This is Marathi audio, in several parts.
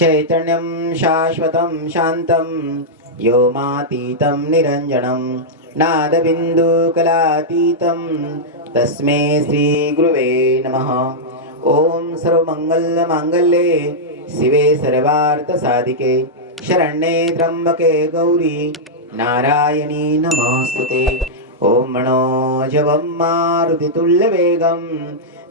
चैतन्यं शाश्वतं शान्तं व्योमातीतं निरञ्जनं नादबिन्दुकलातीतं तस्मै श्रीगुरुवे नमः। ओम सर्वमंगलमांगल्ये शिवे सर्वार्थसाधिके शरण्ये त्र्यंबके गौरी नारायणी नमोस्तुते। ओम मनोजवं मारुतितुल्यवेगं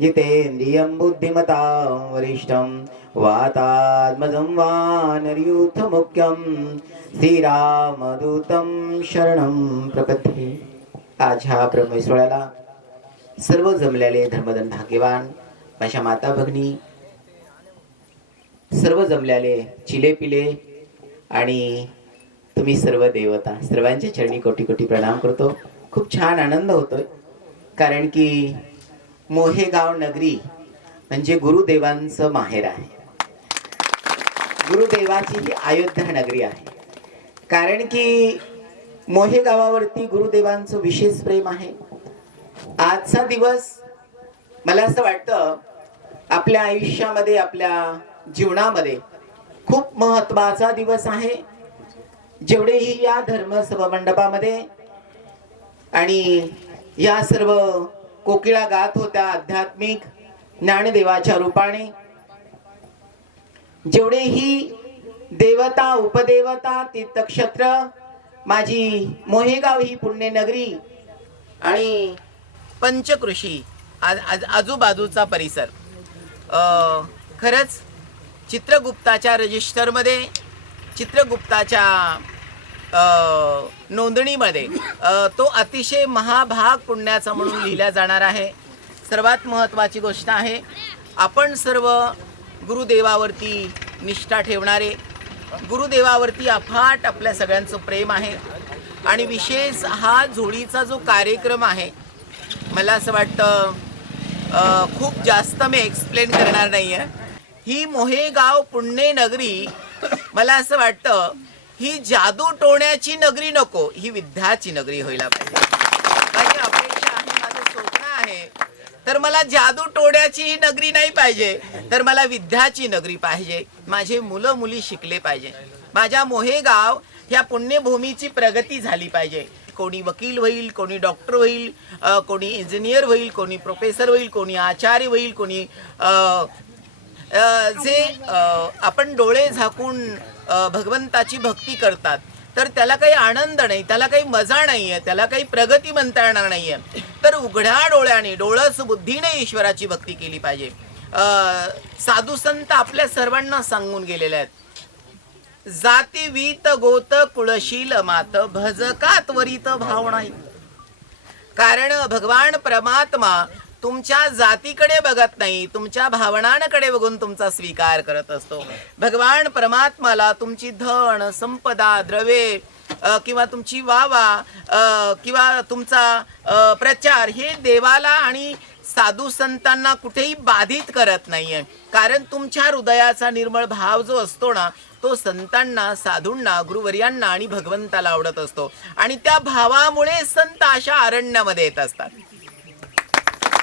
जितेन्द्रियं बुद्धिमतां वरिष्ठं वातात्मजं वानरयूथमुख्यं श्रीरामदूतं शरणं प्रपद्ये। आज ह्या ब्रह्मसोहळ्याला सर्व जमलेले धर्मधन भाग्यवान माझ्या माता भगिनी सर्व जमलेले चिले पिले आणि तुम्ही सर्व देवता सर्वांचे चरणी कोटी कोटी प्रणाम करतो। खूप छान आनंद होतोय कारण की मोहेगाव नगरी म्हणजे गुरुदेवांचं माहेर आहे, गुरुदेवाची ही अयोध्या नगरी आहे। कारण की मोहेगावावरती गुरुदेवांचं विशेष प्रेम आहे। आजचा दिवस मला असं वाटतं आपल्या आयुष्यामध्ये आपल्या जीवनामध्ये खूप महत्त्वाचा दिवस आहे। जेवढेही या धर्म सभा मंडपामध्ये आणि या सर्व कोकिळा गात होत्या आध्यात्मिक ज्ञानदेवाच्या रूपाने, जेवढेही देवता उपदेवता तीर्थक्षेत्र माझी मोहेगाव ही पुण्यनगरी आणि पंचकृषी आजूबाजूचा परिसर खरंच चित्रगुप्ताच्या रजिस्टरमध्ये चित्रगुप्ताच्या नोंदणीमध्ये तो अतिशय महाभाग पुण्याचा म्हणून लिहिला जाणार आहे। सर्वात महत्त्वाची गोष्ट आहे आपण सर्व गुरुदेवावरती निष्ठा ठेवणारे, गुरुदेवावरती अफाट आपल्या सगळ्यांचं प्रेम आहे। आणि विशेष हा झोळीचा जो कार्यक्रम आहे मला असं वाटतं खूप जास्त मी एक्सप्लेन करणार नाही आहे। ही मोहेगाव पुण्यनगरी मला असं वाटतं ही जादू टोण्याची नगरी नको, ही विद्याची नगरी व्हायला पाहिजे। माझी अपेक्षा आहे, माझं स्वप्न आहे, तर मला जादू टोण्याची ही नगरी नाही पाहिजे, तर मला विद्याची नगरी पाहिजे। माझे मुलं मुली शिकले पाहिजे, माझ्या मोहेगाव ह्या पुण्यभूमीची प्रगती झाली पाहिजे। कोणी वकील होईल, कोणी डॉक्टर होईल, कोणी इंजिनियर होईल, कोणी प्रोफेसर होईल, कोणी आचार्य होईल, कोणी जे आपण डोळे झाकून भगवंताची भक्ती करतात तर त्याला काही आनंद नाही, त्याला काही मजा नाही आहे, त्याला काही प्रगती म्हणता येणार नाही आहे। तर उघड्या डोळ्याने डोळस बुद्धीने ईश्वराची भक्ती केली पाहिजे। साधू संत आपल्या सर्वांना सांगून गेलेले आहेत, जाती वीत गोत कुळशील मात भज का त्वरित भावना। कारण भगवान परमात्मा तुमच्या जातीकडे बघत नाही, तुमच्या भावनांकडे बघून तुमचा स्वीकार करत असतो। भगवान परमात्माला तुमची धन संपदा द्रव्ये किंवा तुमची वावा किंवा तुमचा प्रचार हे देवाला आणि साधू संतांना कुठेही बाधित करत नाहीये। कारण तुमच्या हृदयाचा निर्मळ भाव जो असतो ना तो संतांना, साधूंना, गुरुवर्यांना आणि भगवंताला आवडत असतो आणि त्या भावामुळे संत अशा अरण्यामध्ये येत असतात।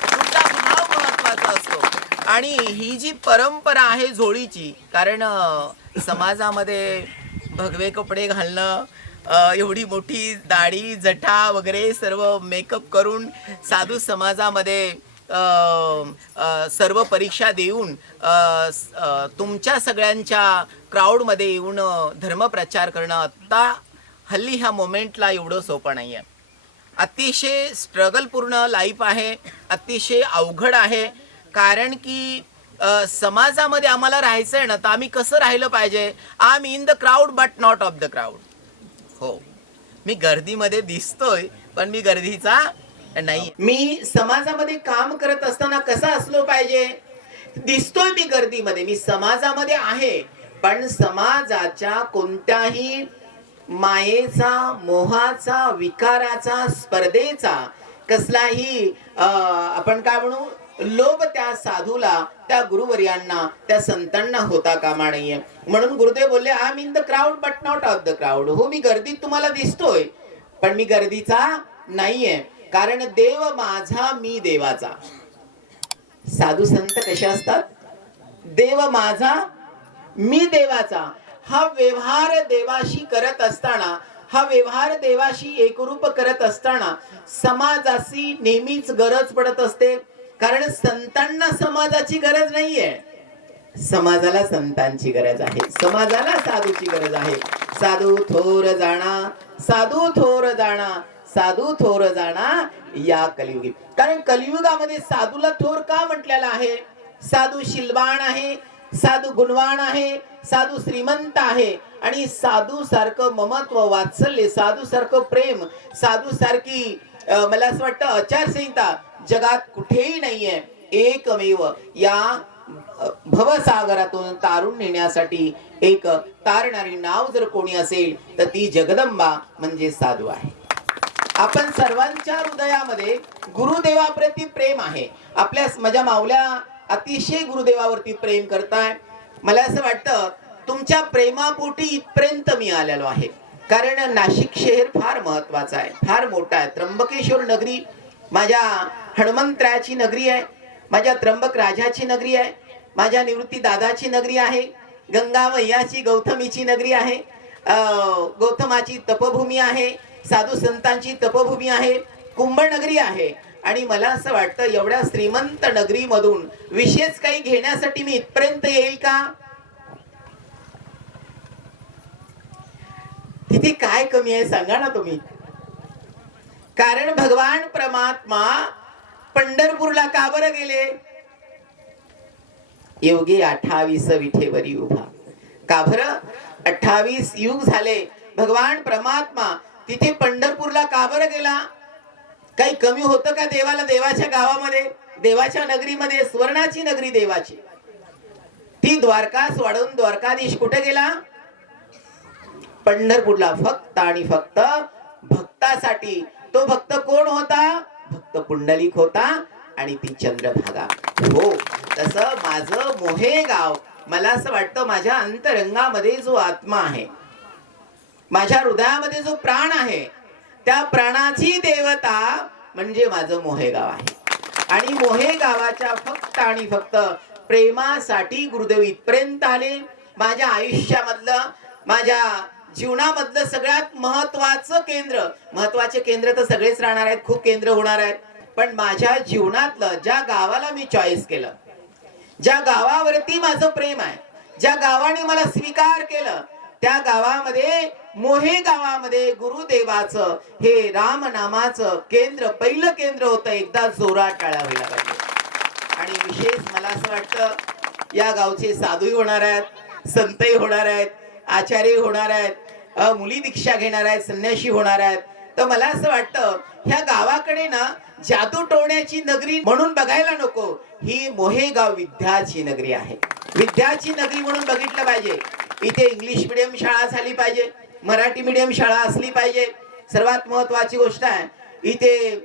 तुमचा भाव महत्त्वाचा असतो आणि ही जी परंपरा आहे झोळीची, कारण समाजामध्ये भगवे कपडे घालणं, एवढी मोठी दाढी जटा वगैरे सर्व मेकअप करून साधू समाजामध्ये सर्व परीक्षा देऊन तुमच्या सगळ्यांच्या क्राऊडमध्ये येऊन धर्मप्रचार करणं आत्ता हल्ली ह्या मोमेंटला एवढं सोपं नाही आहे। अतिशय स्ट्रगलपूर्ण लाईफ आहे, अतिशय अवघड आहे। कारण की समाजामध्ये आम्हाला राहायचं आहे ना, तर आम्ही कसं राहिलं पाहिजे, I am in the crowd but not of the crowd. हो, मी गर्दीमध्ये दिसतोय पण मी गर्दीचा नाही। मी समाजामध्ये काम करत असताना कसा असलो पाहिजे, दिसतोय मी गर्दीमध्ये, मी समाजामध्ये आहे पण समाजाच्या कोणत्याही मायेचा, मोहाचा, विकाराचा, स्पर्धेचा कसलाही आपण काय म्हणू लोभ त्या साधूला, त्या गुरुवर्यांना, त्या संतांना होता कामा नाहीये। म्हणून गुरुदेव बोलले I am in the crowd but not of the crowd. हो, मी गर्दीत तुम्हाला दिसतोय पण मी गर्दीचा नाहीये, कारण देव माझा मी देवाचा। साधू संत कसे असतात, देव माझा मी देवाचा हा व्यवहार देवाशी करत असताना, हा व्यवहार देवाशी एकरूप करत असताना समाजाची नेहमीच गरज पडत असते. कारण संतांना समाजाची गरज नाहीये, समाजाला संतांची गरज आहे, समाजाला साधूची गरज आहे. साधू थोर जाणा, साधू थोर जाणा, साधू थोर जाणा या कलियुगी. कारण कलियुगामध्ये साधूला थोर का म्हटलेला आहे? साधू शीलवान आहे, साधू गुणवान आहे, साधू श्रीमंत आहे. आणि साधू सारखं ममत्व, वात्सल्य, साधू सारखं प्रेम, साधू सारखी मला असं वाटतं आचारसंहिता जगात कुठेही नाहीये. एकमेव या भवसागरातून तारून नेण्यासाठी एक तारणारी नाव जर कोणी असेल तर ती जगदंबा म्हणजे साधू आहे. आपण सर्वांच्या हृदयामध्ये गुरुदेवाप्रती प्रेम आहे. आपल्या माझ्या माऊल्या अतिशय गुरुदेवावरती प्रेम करताय. मला असं वाटतं तुमच्या प्रेमापोटी इथपर्यंत मी आलेलो आहे. कारण नाशिक शहर फार महत्वाचं आहे, फार मोठा आहे. त्र्यंबकेश्वर नगरी माझ्या हनुमंतरायाची नगरी आहे, माझ्या त्र्यंबक राजाची नगरी आहे, माझ्या निवृत्ती दादाची नगरी आहे, गंगा मैयाची गौतमीची नगरी आहे, गौतमाची तपभूमी आहे, साधू संतांची तपभूमी आहे, कुंभ नगरी आहे. आणि मला असं वाटतं एवढ्या श्रीमंत नगरी मधून विशेष काही घेण्यासाठी मी इथपर्यंत येईल का? तिथे काय कमी आहे सांगा ना तुम्ही. कारण भगवान परमात्मा पंढरपूरला का बरं गेले? योगी 28 विठेवरी उभा. का बरं? 28 युग झाले. भगवान परमात्मा तिथे पंढरपूरला का बरं गेला? काही कमी होतं का देवाला? देवाच्या गावामध्ये, देवाच्या नगरीमध्ये, स्वर्णाची नगरी देवाची, ती द्वारका सोडून द्वारकाधीश कुठे गेला? पंढरपूरला. फक्त आणि फक्त भक्तासाठी. तो भक्त कोण होता? भक्त पुंडलिक होता आणि ती चंद्रभागा. हो, तसं माझं मोहे गाव, मला असं वाटतं माझ्या अंतरंगामध्ये जो आत्मा आहे, माझ्या हृदयामध्ये जो प्राण आहे, त्या प्राणाची देवता म्हणजे माझं मोहेगाव आहे. आणि मोहेगावाच्या फक्त आणि फक्त प्रेमासाठी गुरुदेव इथपर्यंत आले. माझ्या आयुष्यामधलं, माझ्या जीवनामधलं सगळ्यात महत्वाचं केंद्र, महत्वाचे केंद्र तर सगळेच राहणार आहेत, खूप केंद्र होणार आहेत, पण माझ्या जीवनातलं ज्या गावाला मी चॉईस केलं, ज्या गावावरती माझं प्रेम आहे, ज्या गावाने मला स्वीकार केलं, त्या गावामध्ये, मोहे गावामध्ये गुरुदेवाचं हे राम नामाचं केंद्र, पहिलं केंद्र होतं. एकदा जोरात टाळ्या व्हायला पाहिजे. आणि विशेष मला असं वाटतं या गावचे साधूही होणार आहेत, संतही होणार आहेत, आचार्य होणार आहेत, मुली दीक्षा घेणार आहेत, संन्यासी होणार आहेत. तर मला असं वाटतं ह्या गावाकडे ना जादू टोण्याची नगरी म्हणून बघायला नको, ही मोहेगाव विद्याची नगरी आहे. विद्याची नगरी म्हणून बघितलं पाहिजे. इथे इंग्लिश मीडियम शाळा झाली पाहिजे, मराठी मीडियम शाळा असली पाहिजे. सर्वात महत्वाची गोष्ट आहे इथे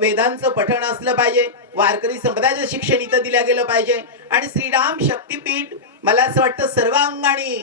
वेदांचं पठण असलं पाहिजे, वारकरी संप्रदायाचं शिक्षण इथं दिलं गेलं पाहिजे. आणि श्रीराम शक्तीपीठ मला असं वाटतं सर्व अंगाने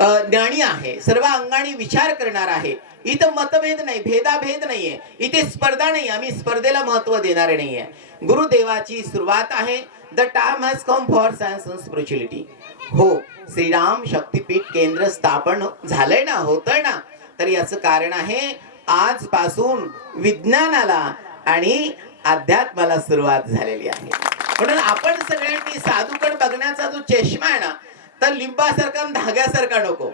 ज्ञानी आहे, सर्व अंगाने विचार करणार आहे. इथं मतभेद नाही, भेदाभेद नाहीये, इथे स्पर्धा नाही, आम्ही स्पर्धेला महत्व देणारे नाहीये. गुरुदेवाची सुरुवात आहे. The time has come for science and spirituality. हो, श्रीराम शक्तीपीठ केंद्र स्थापन झालंय ना, होतंय ना, तर याचं कारण आहे आजपासून विज्ञानाला आणि अध्यात्माला सुरुवात झालेली आहे. म्हणून आपण सगळ्यांनी साधूकडे बघण्याचा जो चष्मा आहे ना, तर लिंबासारखा धाग्यासारखा नको.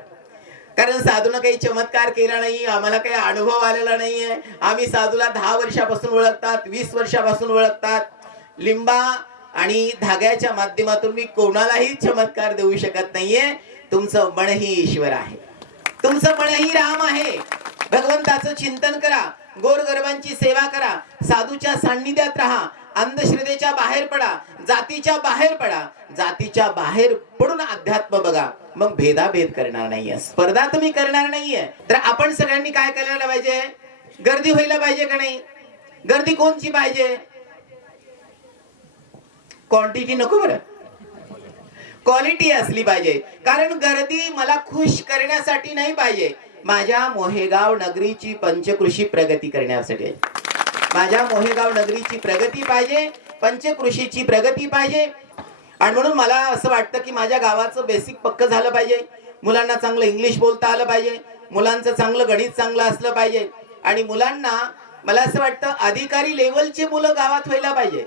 कारण साधूनं काही चमत्कार केला नाही, आम्हाला काही अनुभव आलेला नाहीये. आम्ही साधूला 10 वर्षापासून ओळखतात, 20 वर्षापासून ओळखतात. लिंबा आणि धाग्याच्या माध्यमातून मी कोणालाही चमत्कार देऊ शकत नाहीये. तुमचं मनही ईश्वर आहे, तुमचं मनही राम आहे. भगवंताचं चिंतन करा, गोरगरिबांची सेवा करा, साधूच्या सान्निध्यात राहा, अंधश्रद्धेच्या बाहेर पडा, जातीच्या बाहेर पडा. जातीच्या बाहेर पडून अध्यात्म बघा, मग भेदाभेद करणार नाहीये, स्पर्धा तुम्ही करणार नाहीये. तर आपण सगळ्यांनी काय करायला पाहिजे? गर्दी व्हायला पाहिजे का नाही? गर्दी कोणची पाहिजे? क्वांटिटी नको बरं, क्वालिटी असली पाहिजे. कारण गर्दी मला खुश करण्यासाठी नाही पाहिजे, माझ्या मोहेगाव नगरीची पंचकृषी प्रगती करण्यासाठी. माझ्या मोहेगाव नगरीची प्रगती पाहिजे, पंचकृषीची प्रगती पाहिजे. आणि म्हणून मला असं वाटतं की माझ्या गावाचं बेसिक पक्क झालं पाहिजे, मुलांना चांगलं इंग्लिश बोलता आलं पाहिजे, मुलांचं चांगलं गणित चांगलं असलं पाहिजे, आणि मुलांना मला असं वाटतं अधिकारी लेवलचे मुलं गावात व्हायला पाहिजे.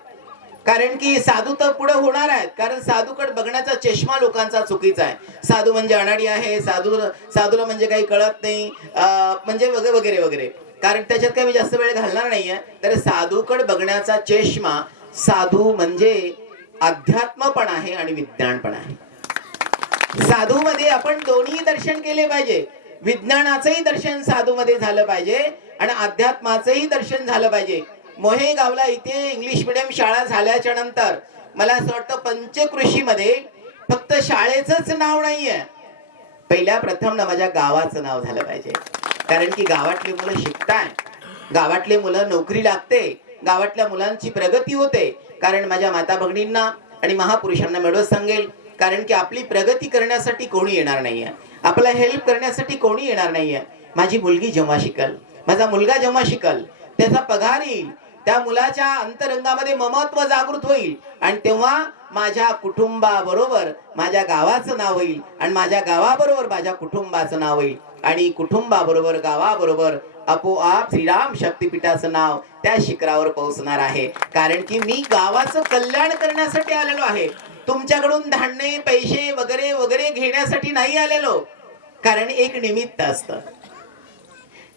कारण की साधू तर पुढे होणार आहेत, कारण साधूकडे बघण्याचा चष्मा लोकांचा चुकीचा आहे. साधू म्हणजे अनाडी आहे, साधूला म्हणजे काही कळत नाही, म्हणजे वगैरे वगैरे वगैरे. कारण त्याच्यात काही मी जास्त वेळ घालणार नाहीये. तर साधूकडे बघण्याचा चष्मा, साधू म्हणजे अध्यात्म पण आहे आणि विज्ञान पण आहे. साधू मध्ये आपण दोन्ही दर्शन केले पाहिजे. विज्ञानाचंही दर्शन साधू मध्ये झालं पाहिजे आणि अध्यात्माचंही दर्शन झालं पाहिजे. मोहेगावला इथे इंग्लिश मिडियम शाळा झाल्याच्या नंतर मला असं वाटतं पंचकृषी मध्ये फक्त शाळेचंच नाव नाहीये, पहिल्या प्रथम ना माझ्या गावाचं नाव झालं पाहिजे. कारण की गावातले मुलं शिकताय, गावातले मुलं नोकरी लागते, गावातल्या मुलांची प्रगती होते. कारण माझ्या माता भगिनींना आणि महापुरुषांना मिळवत सांगेल, कारण की आपली प्रगती करण्यासाठी कोणी येणार नाहीये, आपला हेल्प करण्यासाठी कोणी येणार नाहीये. माझी मुलगी जेव्हा शिकल, माझा मुलगा जेव्हा शिकल, त्याचा पगार येईल, त्या मुलाच्या अंतरंगामध्ये ममत्व जागृत होईल, आणि तेव्हा माझ्या कुटुंबाबरोबर माझ्या गावाचं नाव होईल, आणि माझ्या गावाबरोबर माझ्या कुटुंबाचं नाव होईल, आणि कुटुंबाबरोबर गावाबरोबर आपोआप श्रीराम शक्तीपीठाचं नाव त्या शिखरावर पोहोचणार आहे. कारण की मी गावाचं कल्याण करण्यासाठी आलेलो आहे, तुमच्याकडून धान्य पैसे वगैरे वगैरे घेण्यासाठी नाही आलेलो. कारण एक निमित्त असतं,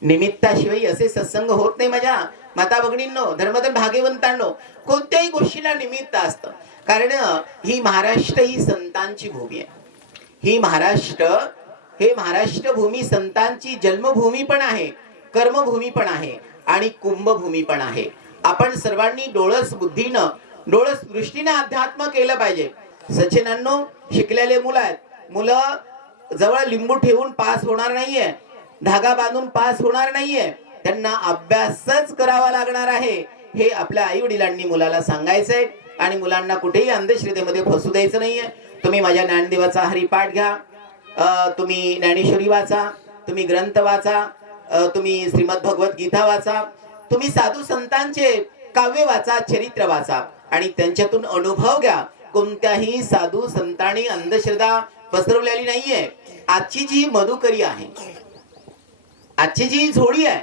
निमित्ताशिवाय असे सत्संग होत नाही. माझ्या माता भगिनींनो, धर्मधन भाग्यवंतांनो, कोणत्याही गोष्टीला निमित्त असतं. कारण ही महाराष्ट्र ही संतांची भूमी आहे. ही महाराष्ट्र भूमी संतांची जन्मभूमी पण आहे, कर्मभूमी पण आहे आणि कुंभभूमी पण आहे. आपण सर्वांनी डोळस बुद्धीनं, डोळस दृष्टीने अध्यात्म केलं पाहिजे. सचिनांनो, शिकलेले मुलं आहेत, मुलं जवळ लिंबू ठेवून पास होणार नाहीये, धागा बांधून पास होणार नाहीये, त्यांना अभ्यासच करावा लागणार आहे. हे आपल्या आई वडिलांनी मुलाला सांगायचंय, आणि मुलांना कुठेही अंधश्रद्धेमध्ये फसू द्यायचं नाहीये. तुम्ही माझ्या ज्ञानदेवाचा हरिपाठ घ्या, तुम्ही ज्ञानेश्वरी वाचा, तुम्ही ग्रंथ वाचा, तुम्ही श्रीमद भगवत गीता वाचा, तुम्ही साधू संतांचे काव्य वाचा, चरित्र वाचा, आणि त्यांच्यातून अनुभव घ्या. कोणत्याही साधू संतांनी अंधश्रद्धा पसरवलेली नाहीये. आजची जी मधुकरी आहे, आजची जी झोळी आहे,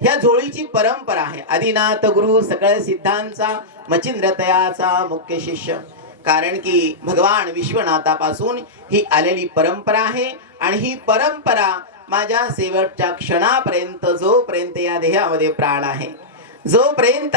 ह्या झोळीची परंपरा आहे. आदिनाथ गुरु सकळ सिद्धांचा मचिंद्र तयाचा मुख्य शिष्य. कारण की भगवान विश्वनाथापासून ही आलेली परंपरा आहे, आणि ही परंपरा माझ्या शेवटच्या क्षणापर्यंत, जोपर्यंत या देहामध्ये प्राण आहे, जोपर्यंत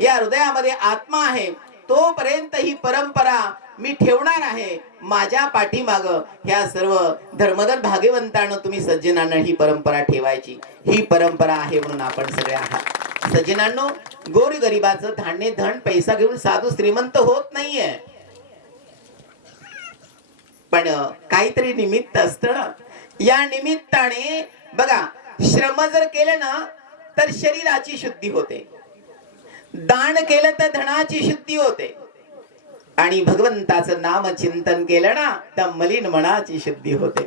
या हृदयामध्ये आत्मा आहे, तोपर्यंत ही परंपरा मी ठेवणार आहे. माझ्या पाठीमाग ह्या सर्व धर्मधन भाग्यवंतांना, तुम्ही सज्जनांना ही परंपरा ठेवायची. ही परंपरा आहे म्हणून आपण सगळे आहात. सज्जनांनो, गोर गरिबाचं धान्य धन पैसा घेऊन साधू श्रीमंत होत नाहीये, पण काहीतरी निमित्त असतं ना. या निमित्ताने बघा, श्रम जर केलं ना तर शरीराची शुद्धी होते, दान केलं तर धनाची शुद्धी होते, आणि भगवंताचं नाम चिंतन केलं ना तर मलिन मनाची शुद्धी होते,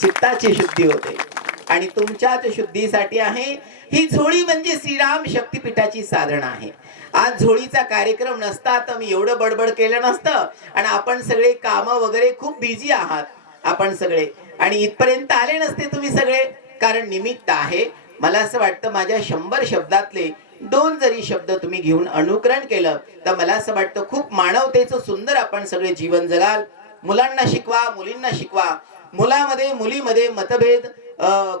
चित्ताची शुद्धी होते. आणि तुमच्याच शुद्धीसाठी आहे ही झोळी, म्हणजे श्रीराम शक्तीपीठाची साधना आहे. आज झोळीचा कार्यक्रम नसता तर मी एवढं बडबड केलं नसतं, आणि आपण सगळे काम वगैरे खूप बिझी आहात आपण सगळे, आणि इथपर्यंत आले नसते तुम्ही सगळे, कारण निमित्त आहे. मला असं वाटतं माझ्या 100 शब्दातले 2 जरी शब्द तुम्ही घेऊन अनुकरण केलं तर मला असं वाटतं खूप मानवतेचं सुंदर आपण सगळे जीवन जगाल. मुलांना शिकवा, मुलींना शिकवा. मुलामध्ये मुलीमध्ये मतभेद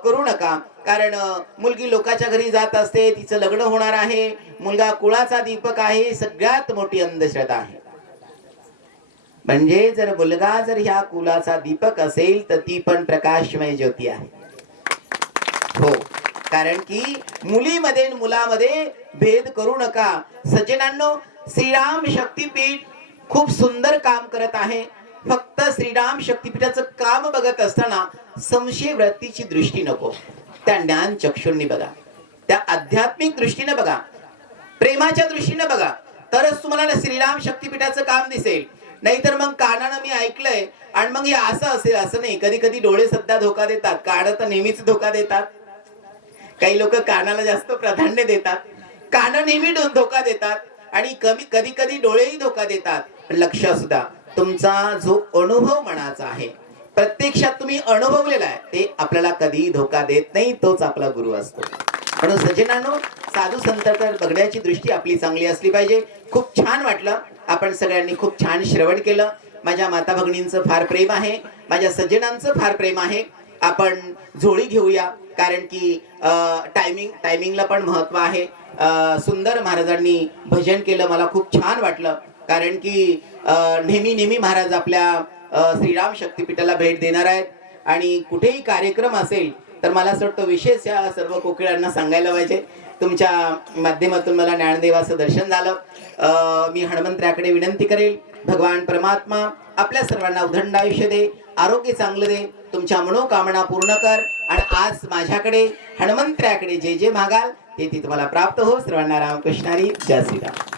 करू नका. कारण मुलगी लोकाच्या घरी जात असते, तिचं लग्न होणार आहे, मुलगा कुळाचा दीपक आहे, सगळ्यात मोठी अंधश्रद्धा आहे. म्हणजे जर मुलगा जर ह्या कुलाचा दीपक असेल तर ती पण प्रकाशमय ज्योती आहे. हो, कारण की मुलीमध्ये मुलामध्ये भेद करू नका. सज्जनांनो, श्रीराम शक्तीपीठ खूप सुंदर काम करत आहे. फक्त श्रीराम शक्तीपीठाचं काम बघत असताना संशय वृत्तीची दृष्टी नको, त्या ज्ञान चक्षुंनी बघा, त्या आध्यात्मिक दृष्टीने बघा, प्रेमाच्या दृष्टीने बघा, तरच तुम्हाला श्रीराम शक्तीपीठाचं काम दिसेल. नाहीतर मग कानानं मी ऐकलंय आणि मग हे असं असेल असं नाही. कधी कधी डोळे सध्या धोका देतात, कान तर नेहमीच धोका देतात. काही लोक कानाला जास्त प्राधान्य देतात, कान नेहमी धोका देतात, आणि कधी कधी डोळेही धोका देतात. लक्ष असू द्या, तुमचा जो अनुभव मनाचा आहे, प्रत्यक्षात तुम्ही अनुभवलेला आहे, ते आपल्याला कधीही धोका देत नाही, तोच आपला गुरु असतो. म्हणून सज्जनांनो, साधू संतांकडे बघण्याची दृष्टी आपली चांगली असली पाहिजे. खूप छान वाटलं, आपण सगळ्यांनी खूप छान श्रवण केलं. माझ्या माता भगिनींचं फार प्रेम आहे, माझ्या सज्जनांचं फार प्रेम आहे. आपण झोळी घेऊया, कारण की टायमिंगला पण महत्व आहे. सुंदर महाराजांनी भजन केलं, मला खूप छान वाटलं. कारण की नेहमी महाराज आपल्या श्रीराम शक्तीपीठाला भेट देणार आहेत आणि कुठेही कार्यक्रम असेल तर मला असं वाटतं विशेष या सर्व कोकिळांना सांगायला पाहिजे. तुमच्या माध्यमातून मला ज्ञानदेवाचं दर्शन झालं. मी हनुमंतराकडे विनंती करेल, भगवान परमात्मा आपल्या सर्वांना उदंड आयुष्य दे, आरोग्य चांगलं दे, तुमच्या मनोकामना पूर्ण कर. आणि आज माझ्याकडे हनुमंतराकडे जे जे मागाल ते तुम्हाला प्राप्त हो. सर्वांना रामकृष्णारी, जय श्रीराम.